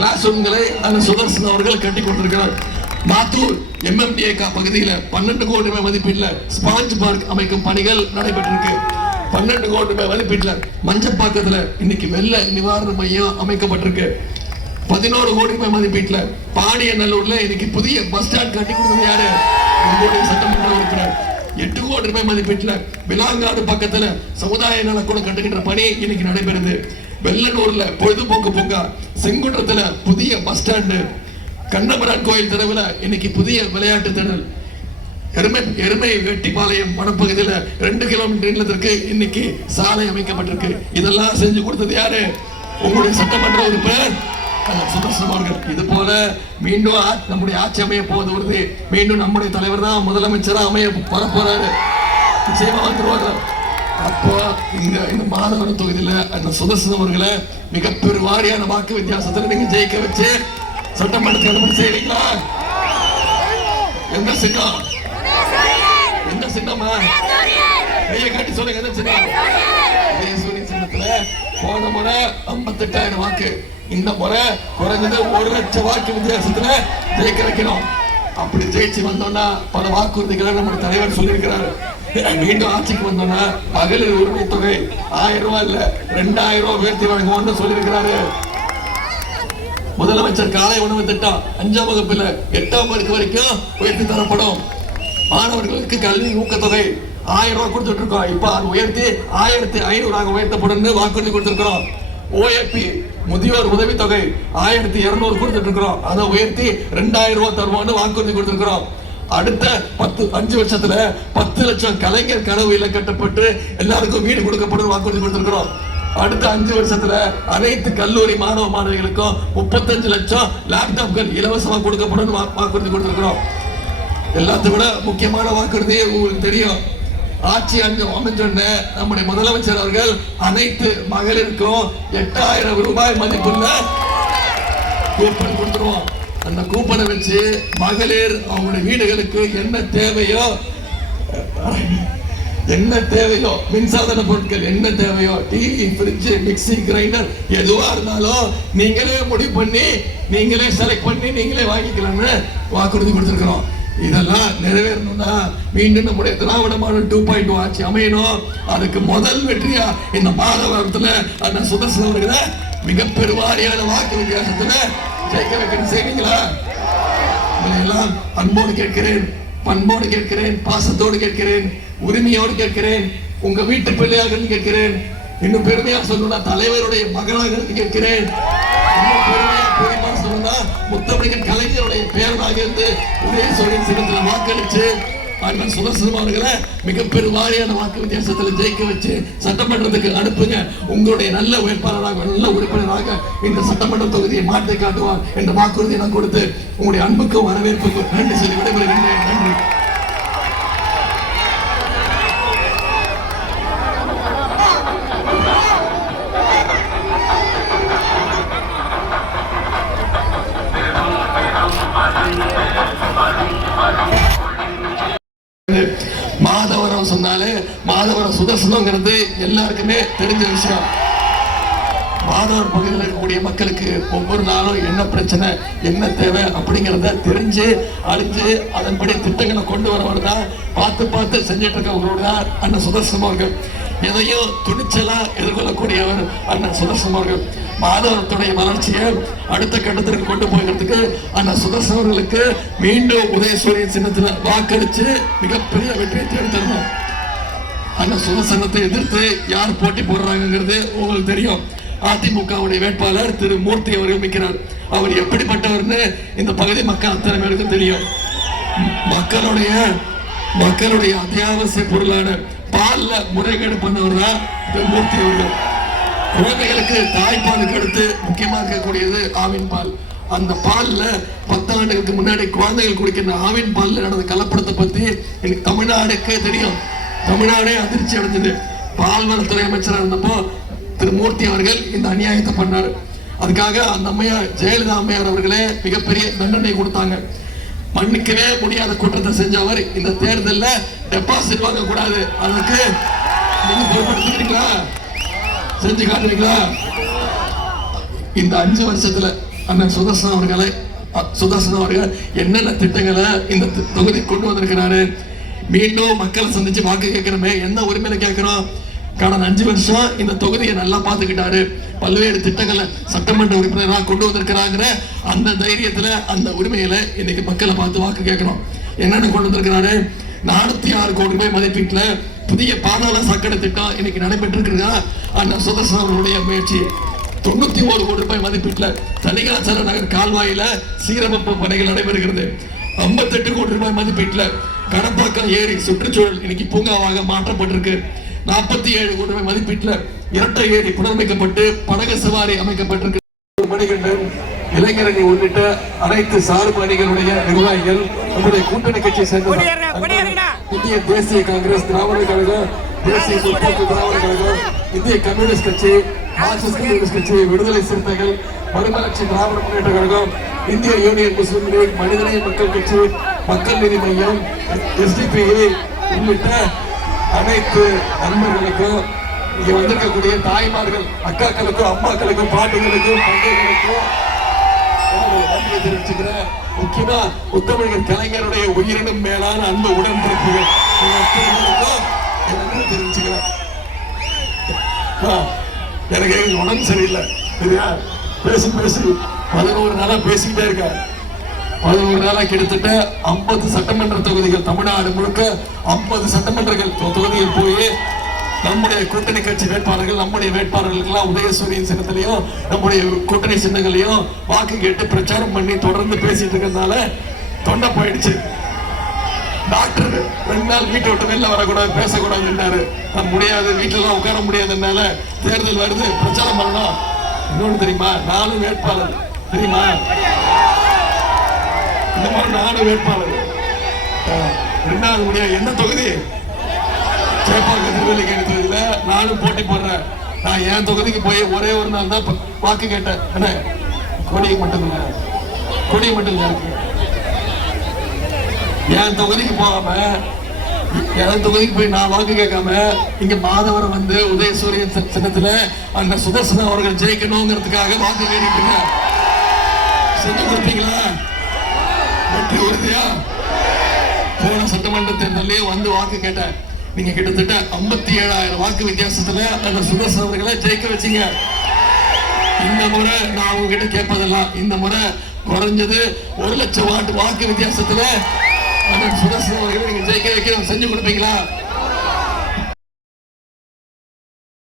Class ரூம்களை அந்த சுதர்சன் அவர்கள் கட்டி கொண்டிருக்கிறார். மாத்தூர் MMDA பகுதியில் 12 கோடி ரூபாய் மதிப்பீட்டில் ஸ்பாஞ்ச் பார்க் அமைக்கும் பணிகள் நடைபெற்றிருக்கு. 12 கோடி ரூபாய் மதிப்பீட்டில் மஞ்சப்பாக்கத்துல இன்னைக்கு வெள்ள நிவாரண மையம் அமைக்கப்பட்டிருக்கு. 11 கோடி ரூபாய் மதிப்பீட்டில் பாடியநல்லூர்ல இன்னைக்கு புதிய பஸ் ஸ்டாண்ட் கட்டி கொடுத்தது யாரு? உங்களுடைய சட்டமன்ற உறுப்பினர். 8 கோடி ரூபாய் மதிப்பீட்டில் விலாங்காடு பக்கத்துல சமுதாய நலக்கூடம் கட்டுகின்ற பணி இன்னைக்கு நடைபெறுது. வெள்ளனூர்ல பொழுதுபோக்கு பூங்கா, செங்குன்றத்துல புதிய பஸ் ஸ்டாண்டு, கண்ணபுரான் கோயில் தெருவில் இன்னைக்கு புதிய விளையாட்டு திடல், எருமை வெட்டிப்பாளையம் வனப்பகுதியில் 2 கிலோமீட்டர் நீளத்திற்கு இன்னைக்கு சாலை அமைக்கப்பட்டிருக்கு. இதெல்லாம் செஞ்சு கொடுத்தது யாரு? உங்களுடைய சட்டமன்ற உறுப்பினர் சுதர்சன் அவர்கள். இது போல மீண்டும் நம்முடைய ஆட்சி அமைய போவது உறுதி. மீண்டும் நம்முடைய தலைவர் தான் முதலமைச்சரா அமைய வரப்போறாரு. நிச்சயமா வந்துருவாரு. அப்போ இந்த மாதவரம் தொகுதியில அந்த சுதர்சன் அவர்களை மிக பெருவாரியான வாக்கு வித்தியாசத்துல நீங்க ஜெயிக்க வச்சு சட்டமன்றத்துக்கு அனுமதி செய்வீங்களா? எந்த சின்னம்? எந்த சின்னமா? கையை காட்டி சொல்லுங்க. எந்த சின்னம்? உதயசூரியன் சின்னத்துல போன முறை 58,000 வாக்கு, இந்த முறை குறைஞ்சது 1 லட்சம் வாக்கு வித்தியாசத்துல ஜெயிக்க வைக்கணும். அப்படி ஜெயிச்சு வந்தோம்னா பல வாக்குறுதிகளை நம்முடைய தலைவர் சொல்லியிருக்கிறாரு. மீண்டும் ஆட்சிக்கு வந்தோம்னா மகளிர் உரிமை தொகை 1000 ரூபாய் இல்ல 2000 ரூபாய் உயர்த்தி வழங்குவோம்னு சொல்லியிருக்கிறாரு. முதலமைச்சர் காலை உணவு திட்டம் 5ஆம் வகுப்புல 8ஆம் வகுப்பு வரைக்கும் உயர்த்தி தரப்படும். மாணவர்களுக்கு கல்வி ஊக்கத்தொகை 1000 ரூபாய் கொடுத்துட்டு இருக்கோம். இப்ப அது உயர்த்தி 1500 உயர்த்தப்படும் வாக்குறுதி கொடுத்திருக்கிறோம். OAP முதியோர் உதவி தொகை 1200 கொடுத்துட்டு இருக்கிறோம். அதை உயர்த்தி 2000 ரூபாய் தருவோம்னு வாக்குறுதி கொடுத்திருக்கிறோம். அடுத்த 5 வருஷத்துல 10 லட்சம் கலைஞர் கனவு இல்லம் கட்டப்பட்டு எல்லாருக்கும் வீடு கொடுக்கப்படும் வாக்குறுதி கொடுத்திருக்கிறோம். அடுத்த 5 வருஷத்துல அனைத்து கல்லூரி மாணவ மாணவிகளுக்கும் 35 லட்சம் லேப்டாப்கள் இலவசமா கொடுக்கப்படும் வாக்குறுதி கொடுத்திருக்கிறோம். எல்லாத்தை விட முக்கியமான வாக்குறுதி உங்களுக்கு தெரியும். ஆட்சி அமைச்சோன்ன நம்முடைய முதலமைச்சர் அவர்கள் அனைத்து மகளிருக்கும் 8000 ரூபாய் மதிப்புள்ள கூப்பன் கொடுத்துருவோம். அந்த கூப்பனை வச்சு மகளிர் அவங்களுடைய வீடுகளுக்கு என்ன தேவையோ மின்சாதன பொருட்கள் என்ன தேவையோ, டிவி, ஃப்ரிட்ஜ், மிக்சி, கிரைண்டர் எதுவா இருந்தாலும் நீங்களே முடிவு பண்ணி நீங்களே செலக்ட் பண்ணி நீங்களே வாங்கிக்கலாம்னு வாக்குறுதி கொடுத்திருக்கிறோம். இதெல்லாம் நிறைவேறணும்னா மீண்டும் நம்முடைய திராவிட மாடல் 2.0 ஆட்சி அமையணும். அதுக்கு முதல் வெற்றியா இந்த மாதவரத்துல அந்த சுதர்சன் அவர்களை மிக பெருவாரியான வாக்கு வித்தியாசத்துல ஜெயிக்க வைக்கணும். செய்வீங்களா? எல்லாம் அன்போடு கேட்கிறேன், பண்போடு கேட்கிறேன், பாசத்தோடு கேட்கிறேன், உரிமையோடு கேட்கிறேன். உங்க வீட்டு பிள்ளையாக கேட்கிறேன். இன்னும் பெருமையா சொல்லணும்னா தலைவருடைய மகனாக கேட்கிறேன். இன்னும் பெருமையா சொல்லணும்னா முத்தமிழ் கலைஞருடைய பேரனாக இருந்து உதயசூரியன் சின்னத்தில் வாக்களிச்சு அண்ணன் சுதர்சன் அவர்களை மிக பெருவாரியான வாக்கு வித்தியாசத்தில் ஜெயிக்க வச்சு சட்டமன்றத்துக்கு அனுப்புங்க. உங்களுடைய நல்ல வேட்பாளராக, நல்ல உறுப்பினராக இந்த சட்டமன்ற தொகுதியை மாற்றி காட்டுவார் என்ற வாக்குறுதியை நான் கொடுத்து உங்களுடைய அன்புக்கும் வரவேற்புக்கும் நன்றி சொல்லி விடைபெறுகின்றேன். நன்றி. மாதவரம் சொன்னாலே மாதவரம் சுதர்சனங்கிறது எல்லாருக்குமே தெரிஞ்ச விஷயம். மாதவரம் பகுதியில் இருக்கக்கூடிய மக்களுக்கு ஒவ்வொரு நாளும் என்ன பிரச்சனை, என்ன தேவை அப்படிங்கிறத தெரிஞ்சு அறிஞ்சு அதன்படி திட்டங்களை கொண்டு வரவர் தான் பார்த்து செஞ்சிட்டு இருக்கவங்களோட தான் அண்ணன் சுதர்சன் அவர்கள். எதையும் துணிச்சலா எதிர்கொள்ளக்கூடியவர் அண்ணன் சுதர்சன் அவர்கள். மாதவரத்துடைய வளர்ச்சியை அடுத்த கட்டத்திற்கு கொண்டு போகிறதுக்கு அண்ணன் சுதர்சன் அவர்களுக்கு மீண்டும் உதயசூரியன் சின்னத்தில் வாக்களிச்சு மிகப்பெரிய வெற்றியை தேடித்தரணும். அண்ணன் சுதர்சனத்தை எதிர்த்து யார் போட்டி போடுறாங்கிறது உங்களுக்கு தெரியும். அதிமுகவுடைய வேட்பாளர் திரு மூர்த்தி அவர்கள் நிற்கிறார். அவர் எப்படிப்பட்டவர்னு இந்த பகுதி மக்கள் அத்தனை பேருக்கும் தெரியும். மக்களுடைய அத்தியாவசிய பொருளான பால்ல முறைகேடு பண்ணவர் தான் திரு மூர்த்தி அவர்கள். குழந்தைகளுக்கு தாய்ப்பாலுக்கு அடுத்து முக்கியமா இருக்கக்கூடியது ஆவின் பால். அந்த பால்ல 10 ஆண்டுகளுக்கு முன்னாடி குழந்தைகள் குடிக்கிற ஆவின் பால்ல நடந்த கலப்படத்தை பத்தி எனக்கு தமிழ்நாடுக்கே தெரியும். தமிழ்நாடே அதிர்ச்சி அடைஞ்சது. பால்வளத்துறை அமைச்சராக இருந்தப்போ திரு மூர்த்தி அவர்கள் இந்த அநியாயத்தை பண்ணார். அதுக்காக அந்த அம்மையார் ஜெயலலிதா அம்மையார் அவர்களே மிகப்பெரிய தண்டனை கொடுத்தாங்க. மன்னிக்கவே முடியாத குற்றத்தை செஞ்சவர் இந்த தேர்தலில் டெபாசிட் வாங்க கூடாது. அதுக்கு நீங்க பொறுப்படுத்திக்கிறீங்களா? செஞ்சு காட்டுவீங்களா? இந்த 5 வருஷத்துல அண்ணன் சுதர்சன் அவர்கள் என்னென்ன திட்டங்களை இந்த தொகுதி கொண்டு வந்திருக்கிறாரு. மீண்டும் மக்களை சந்திச்சு வாக்கு கேட்கிறோமே, என்ன உரிமையில கேட்கிறோம்? கடந்த 5 வருஷம் இந்த தொகுதியை நல்லா பார்த்துக்கிட்டாரு. பல்வேறு திட்டங்களை சட்டமன்ற உறுப்பினராக கொண்டு வந்திருக்கிறாங்கிற அந்த தைரியத்துல, அந்த உரிமையில இன்னைக்கு மக்களை பார்த்து வாக்கு கேட்கிறோம். என்னென்ன கொண்டு வந்திருக்கிறாரு? 406 கோடி ரூபாய் மதிப்பீட்டுல புதிய பாதாள சாக்கடை திட்டம் இன்னைக்கு நடைபெற்றிருக்கிறதா அண்ணன் சுதர்சன் அவர்களுடைய முயற்சி. 91 கோடி ரூபாய் மதிப்பீட்டுல தனிகாச்சார நகர் கால்வாயில சீரமைப்பு பணிகள் நடைபெறுகிறது. 58 கோடி ரூபாய் மதிப்பீட்டுல கடப்பாக்கம் ஏரி சுற்றுச்சூழல் இன்னைக்கு பூங்காவாக மாற்றப்பட்டிருக்கு. 47 கோடி ரூபாய் மதிப்பீட்டுல இரட்டை ஏரி புனரமைக்கப்பட்டு படகு சவாரி அமைக்கப்பட்டிருக்கு. மணிகண்டன், இளைஞரணி உள்ளிட்ட அனைத்து சார்பு அணிகளுடைய நிர்வாகிகள், நம்முடைய கூட்டணி கட்சியை சேர்ந்த இந்திய தேசிய காங்கிரஸ் திராவிட கழகம், தேசிய முற்போக்கு திராவிட கழகம், இந்திய கம்யூனிஸ்ட் கட்சி, மார்க்சிஸ்ட் கம்யூனிஸ்ட் கட்சி, விடுதலை சிறுத்தைகள், மறுமலர்ச்சி திராவிட முன்னேற்ற கழகம், இந்திய யூனியன் முஸ்லிம் லீக், மனிதநேய மக்கள் கட்சி, மக்கள் நீதி மையம், எஸ்டிபிஐ உள்ளிட்ட அனைத்து நண்பர்களுக்கும், இங்க வந்திருக்கக்கூடிய தாய்மார்கள், அக்காக்களுக்கும், அம்மாக்களுக்கும், பாட்டுகளுக்கும், பங்குகளுக்கும் நன்றி தெரிவிச்சுக்கிறேன். முக்கியமா முத்தமிழர் கலைஞருடைய உயிரினும் மேலான அன்பு உடன்பிறப்புகள் நன்றி தெரிவிச்சுக்கிறேன். எனக்கு உடம்பு சரியில்லை, சரியா? பேசி 11 நாளா பேசிக்கிட்டே இருக்க. 11 நாளா கிட்டத்தட்ட 50 சட்டமன்ற தொகுதிகள், தமிழ்நாடு முழுக்க 50 சட்டமன்ற தொகுதிகள் போய் நம்முடைய கூட்டணி கட்சி வேட்பாளர்கள், நம்முடைய வேட்பாளர்களுக்கெல்லாம் உதயசூரியன் சின்னத்திலையும் நம்முடைய கூட்டணி சின்னங்களையும் வாக்கு கேட்டு பிரச்சாரம் பண்ணி தொடர்ந்து பேசிட்டு இருக்கிறதுனால தொண்டை போயிடுச்சு. டாக்டர் 2 நாள் வீட்டை விட்டு வெளில வரக்கூடாது, பேசக்கூடாதுன்னாரு. முடியாது, வீட்டுல உட்கார முடியாதுனால தேர்தல் வருது, பிரச்சாரம் பண்ணணும். இன்னொன்னு தெரியுமா? 4 வேட்பாளர் தெரியுமா? இந்த மாதிரி 4 வேட்பாளர். 2வது முடியாது. என்ன தொகுதி? சேப்பாக்கம் திருவல்லிக்கேணி தொகுதியில நானும் போட்டி போடுறேன். நான் என் தொகுதிக்கு போய் ஒரே ஒரு நாள் தான் வாக்கு கேட்டேன். என்ன கொடியை மட்டும் இருக்கு. என் தொகுதிக்கு போகாம, என் தொகுதிக்கு போய் நான் வாக்கு கேட்காம, இங்க மாதவரம் வந்து உதயசூரியன் சின்னத்துல அந்த சுதர்சன் அவர்கள் ஜெயிக்கணுங்கிறதுக்காக வாக்கு கேட்டுங்க. செஞ்சு கொடுப்பீங்களா? வெற்றி உறுதியா? போன சட்டமன்ற தேர்தலே வந்து வாக்கு கேட்டேன். நீங்க கிட்டத்தட்ட 57,000 வாக்கு வித்தியாசத்துல அந்த சுதர்சன் அவர்களை ஜெயிக்க வச்சீங்க. இந்த முறை நான் உங்ககிட்ட கேட்பதெல்லாம், இந்த முறை குறைஞ்சது 1,00,000 வாக்கு வித்தியாசத்துல அந்த சுதர்சன் அவர்களை நீங்க ஜெயிக்க வைக்க செஞ்சு கொடுப்பீங்களா?